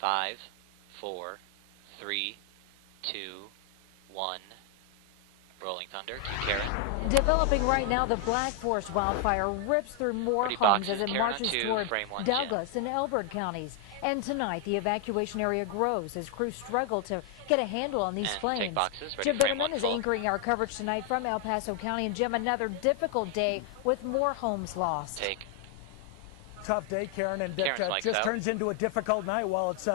5, 4, 3, 2, 1. Rolling thunder. Keep Karen. Developing right now, the Black Forest wildfire rips through more homes as it marches toward Douglas and Elbert counties. And tonight, the evacuation area grows as crews struggle to get a handle on these flames. Jim Bitterman is anchoring our coverage tonight from El Paso County. And Jim, another difficult day with more homes lost. Tough day, Karen, and it just turns into a difficult night. While it's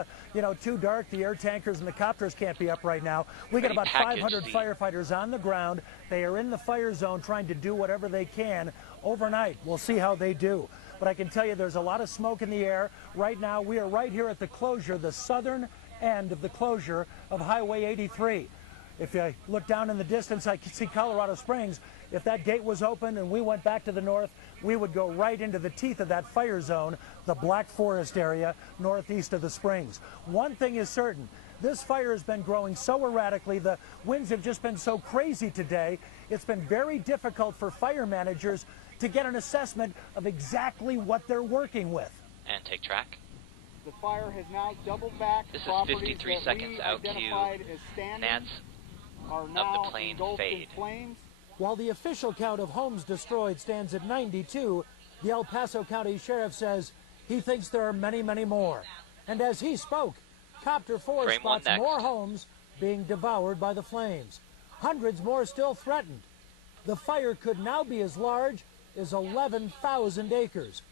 too dark, the air tankers and the copters can't be up right now. We got about 500 firefighters on the ground. They are in the fire zone trying to do whatever they can overnight. We'll see how they do. But I can tell you there's a lot of smoke in the air. Right now, we are right here at the closure, the southern end of the closure of Highway 83. If you look down in the distance, I can see Colorado Springs. If that gate was open and we went back to the north, we would go right into the teeth of that fire zone, the Black Forest area, northeast of the Springs. One thing is certain, this fire has been growing so erratically, the winds have just been so crazy today, it's been very difficult for fire managers to get an assessment of exactly what they're working with. And take track. The fire has now doubled back. This is 53 seconds out to Nats of the plane fade. While the official count of homes destroyed stands at 92, the El Paso County Sheriff says he thinks there are many, many more. And as he spoke, Copter 4 spots more homes being devoured by the flames. Hundreds more still threatened. The fire could now be as large as 11,000 acres.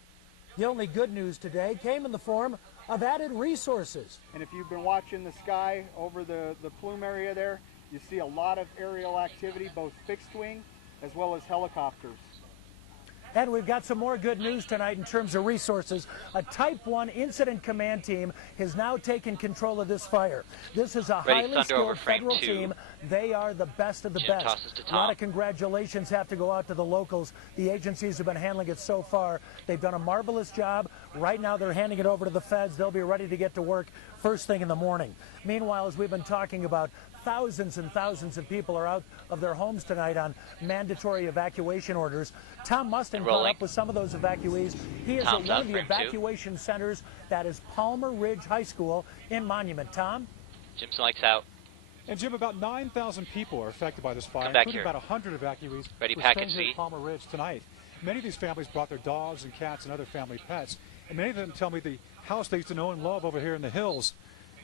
The only good news today came in the form of added resources. And if you've been watching the sky over the plume area there, you see a lot of aerial activity, both fixed wing as well as helicopters. And we've got some more good news tonight in terms of resources. A Type 1 Incident Command team has now taken control of this fire. This is a highly skilled federal team. They are the best of the best. A lot of congratulations have to go out to the locals. The agencies have been handling it so far. They've done a marvelous job. Right now they're handing it over to the feds. They'll be ready to get to work first thing in the morning. Meanwhile, as we've been talking about, thousands and thousands of people are out of their homes tonight on mandatory evacuation orders. Tom Mustin caught up with some of those evacuees. He is at one of the evacuation centers. That is Palmer Ridge High School in Monument. Tom? Jim's lights out. And Jim, about 9,000 people are affected by this fire, including about 100 evacuees Ready, who package staying here at Palmer Ridge tonight. Many of these families brought their dogs and cats and other family pets, and many of them tell me the house they used to know and love over here in the hills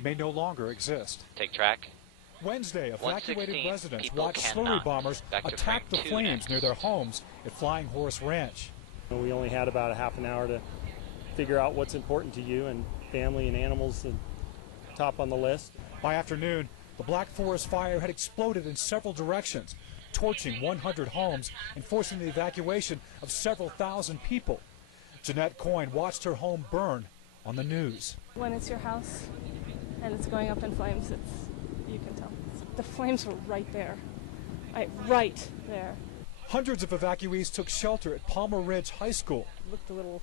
may no longer exist. Take track. Wednesday, evacuated residents watched slurry bombers attack the flames near their homes at Flying Horse Ranch. We only had about a half an hour to figure out what's important to you, and family and animals and top on the list. By afternoon, the Black Forest fire had exploded in several directions, torching 100 homes and forcing the evacuation of several thousand people. Jeanette Coyne watched her home burn on the news. When it's your house and it's going up in flames, you can tell. The flames were right there, right there. Hundreds of evacuees took shelter at Palmer Ridge High School. It looked a little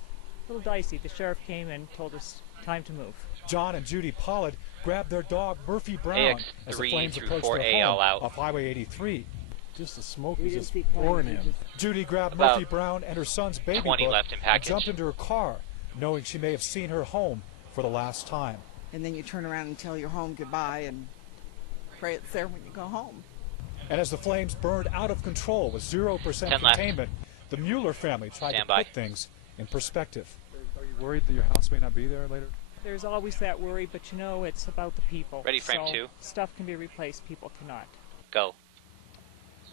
dicey. The sheriff came and told us time to move. John and Judy Pollard grabbed their dog Murphy Brown as the flames approached their home off Highway 83. Just the smoke was just pouring in. Judy grabbed Murphy Brown and her son's baby book and package. jumped into her car, knowing she may have seen her home for the last time. And then you turn around and tell your home goodbye and pray it's there when you go home. And as the flames burned out of control with 0% containment, the Mueller family tried to put things in perspective. Are you worried that your house may not be there later? There's always that worry, but you know it's about the people. Ready, frame so 2. Stuff can be replaced, people cannot. Go.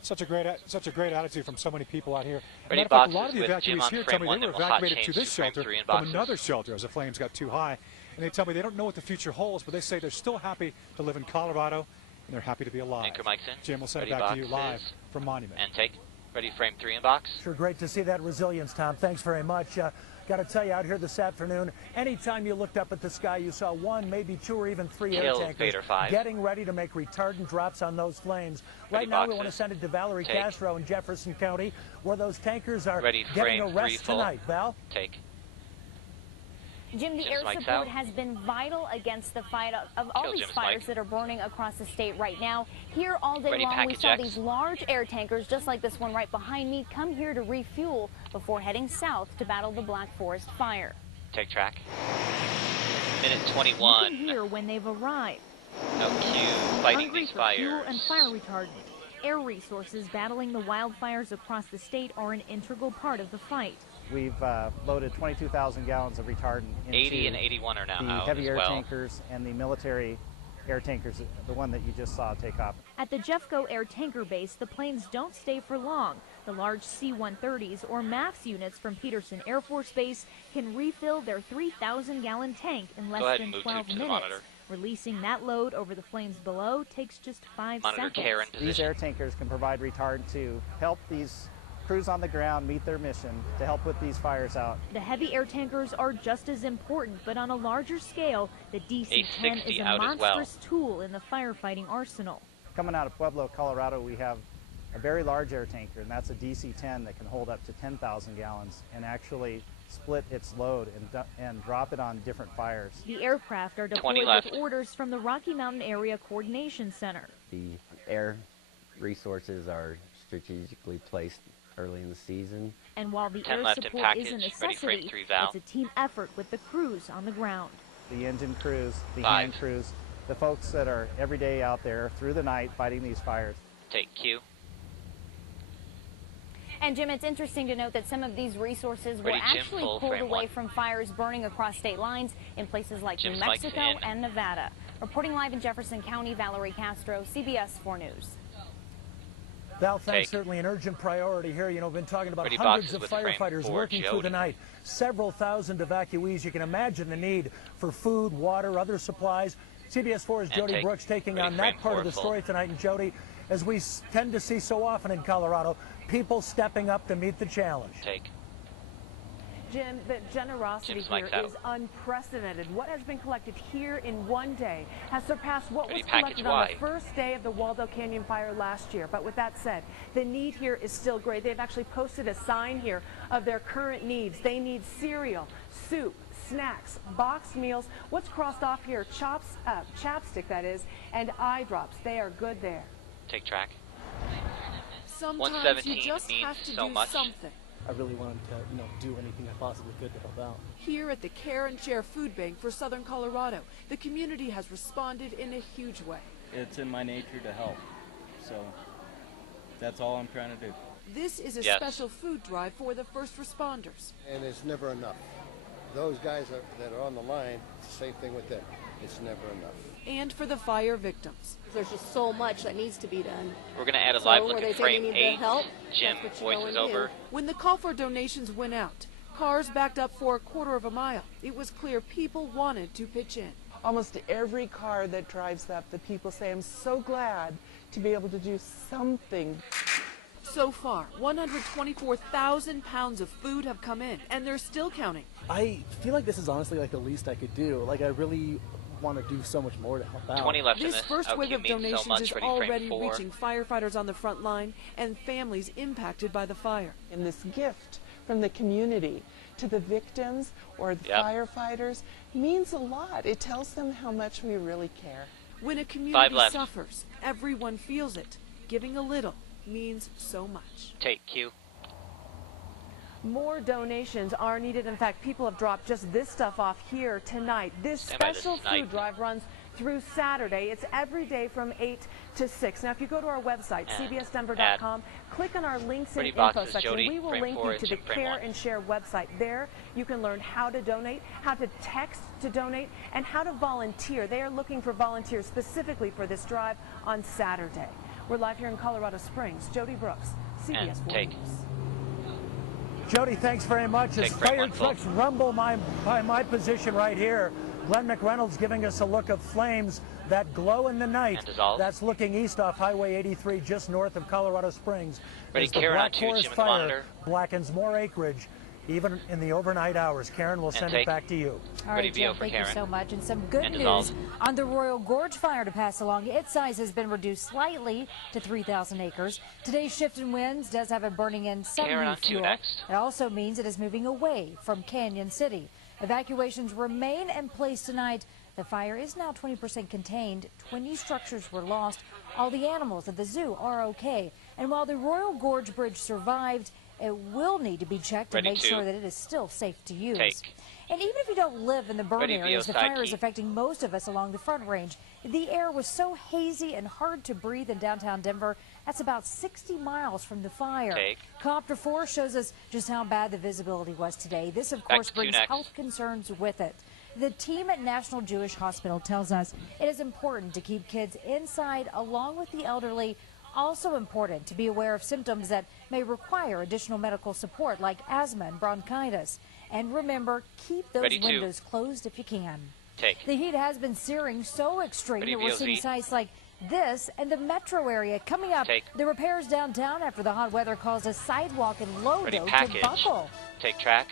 Such a great attitude from so many people out here. Ready, a lot of the evacuees here tell me they were evacuated to this shelter from another shelter as the flames got too high. And they tell me they don't know what the future holds, but they say they're still happy to live in Colorado, and they're happy to be alive. Anchor mics in. Jim, we'll send it back to you live from Monument. And take. Ready, frame 3 in box. Sure, great to see that resilience, Tom. Thanks very much. Got to tell you, out here this afternoon, anytime you looked up at the sky, you saw 1, maybe 2, or even 3 air tankers getting ready to make retardant drops on those flames. Right now, we want to send it to Valerie Castro in Jefferson County, where those tankers are getting a rest tonight. Val? Take. Jim, the air support has been vital against the fight of all these fires that are burning across the state right now. Here all day long, we saw these large air tankers, just like this one right behind me, come here to refuel before heading south to battle the Black Forest fire. Take track. minute You 21. can hear when they've arrived. LQ fighting Hungry these for fires. fuel and fire retardant. Air resources battling the wildfires across the state are an integral part of the fight. We've loaded 22,000 gallons of retardant into 80 and 81 are now the out heavy as air well. tankers and the military air tankers, the one that you just saw take off. At the Jeffco Air Tanker Base, the planes don't stay for long. The large C-130s or MAFs units from Peterson Air Force Base can refill their 3,000-gallon tank in less than 12 minutes. Releasing that load over the flames below takes just 5 seconds. Karen, these air tankers can provide retardant to help these crews on the ground meet their mission to help put these fires out. The heavy air tankers are just as important, but on a larger scale, the DC-10 is a monstrous tool in the firefighting arsenal. Coming out of Pueblo, Colorado, we have a very large air tanker, and that's a DC-10 that can hold up to 10,000 gallons and actually split its load and drop it on different fires. The aircraft are deployed with orders from the Rocky Mountain Area Coordination Center. The air resources are strategically placed early in the season. And while the air support is a necessity, it's a team effort with the crews on the ground. The engine crews, the hand crews, the folks that are every day out there through the night fighting these fires. Take Q. And Jim, it's interesting to note that some of these resources were actually pulled away from fires burning across state lines in places like New Mexico and Nevada. Reporting live in Jefferson County, Valerie Castro, CBS 4 News. Val, thanks. Certainly an urgent priority here. You know, we've been talking about hundreds of firefighters working through the night, several thousand evacuees. You can imagine the need for food, water, other supplies. CBS 4's Jody Brooks taking on that part of the story tonight. And Jody, as we tend to see so often in Colorado, people stepping up to meet the challenge. Jim, the generosity here is unprecedented. What has been collected here in one day has surpassed what was collected on the first day of the Waldo Canyon fire last year. But with that said, the need here is still great. They've actually posted a sign here of their current needs. They need cereal, soup, snacks, boxed meals. What's crossed off here? Chapstick, that is, and eye drops. They are good there. Take track. Sometimes you just have to do something. I really wanted to, do anything I possibly could to help out. Here at the Care and Share Food Bank for Southern Colorado, the community has responded in a huge way. It's in my nature to help, so that's all I'm trying to do. This is a special food drive for the first responders. And it's never enough. Those guys that are on the line, it's the same thing with them. It's never enough. And for the fire victims. There's just so much that needs to be done. We're going to add a live look at frame 8. Jim, voices over. When the call for donations went out, cars backed up for a quarter of a mile. It was clear people wanted to pitch in. Almost every car that drives up, the people say, I'm so glad to be able to do something. So far, 124,000 pounds of food have come in, and they're still counting. I feel like this is honestly like the least I could do. Like, I really want to do so much more to help out. 20 left this first wave of donations is already reaching firefighters on the front line and families impacted by the fire. And this gift from the community to the victims or the firefighters means a lot. It tells them how much we really care. When a community suffers, everyone feels it. Giving a little means so much. Take Q. More donations are needed. In fact, people have dropped just this stuff off here tonight. This special food drive runs through Saturday. It's every day from 8 to 6. Now, if you go to our website, cbsdenver.com, click on our links and info section. We will link you to the Care and Share website. There, you can learn how to donate, how to text to donate, and how to volunteer. They are looking for volunteers specifically for this drive on Saturday. We're live here in Colorado Springs. Jody Brooks, CBS 4 News. Jody, thanks very much. As fire trucks rumble by my position right here, Glenn McReynolds giving us a look of flames that glow in the night. That's looking east off Highway 83, just north of Colorado Springs. Ready, Karen, on 2, Jim, the monitor. Blackens more acreage, even in the overnight hours. Karen, we'll send it back to you. All right, Jim, thank you so much. And some good news on the Royal Gorge fire to pass along. Its size has been reduced slightly to 3,000 acres. Today's shift in winds does have it burning in some new fuel. It also means it is moving away from Canyon City. Evacuations remain in place tonight. The fire is now 20% contained. 20 structures were lost. All the animals at the zoo are okay. And while the Royal Gorge Bridge survived, it will need to be checked to make sure that it is still safe to use. And even if you don't live in the burn areas, the fire is affecting most of us along the Front Range. The air was so hazy and hard to breathe in downtown Denver. That's about 60 miles from the fire. Copter 4 shows us just how bad the visibility was today. This, of course, brings health concerns with it. The team at National Jewish Hospital tells us it is important to keep kids inside along with the elderly. Also important to be aware of symptoms that may require additional medical support like asthma and bronchitis. And remember, keep those windows closed if you can. The heat has been searing so extreme that we're seeing sights like this in the metro area. Coming up, the repairs downtown after the hot weather caused a sidewalk in Lodo to buckle. Track.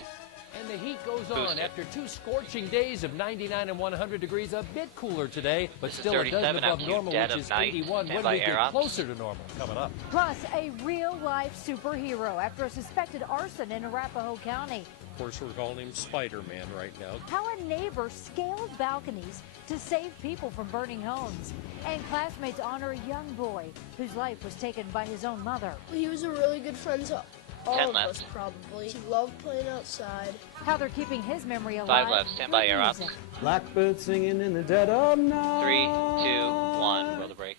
And the heat goes on after 2 scorching days of 99 and 100 degrees. A bit cooler today, but still a dozen above normal, which is 81 when we get closer to normal. Coming up. Plus, a real-life superhero after a suspected arson in Arapahoe County. Of course, we're calling him Spider-Man right now. How a neighbor scaled balconies to save people from burning homes. And classmates honor a young boy whose life was taken by his own mother. He was a really good friend to all of us, probably. He loved playing outside. How they're keeping his memory alive. 5 left. Stand by, air ops. Blackbird singing in the dead of night. 3, 2, 1. Roll the brake.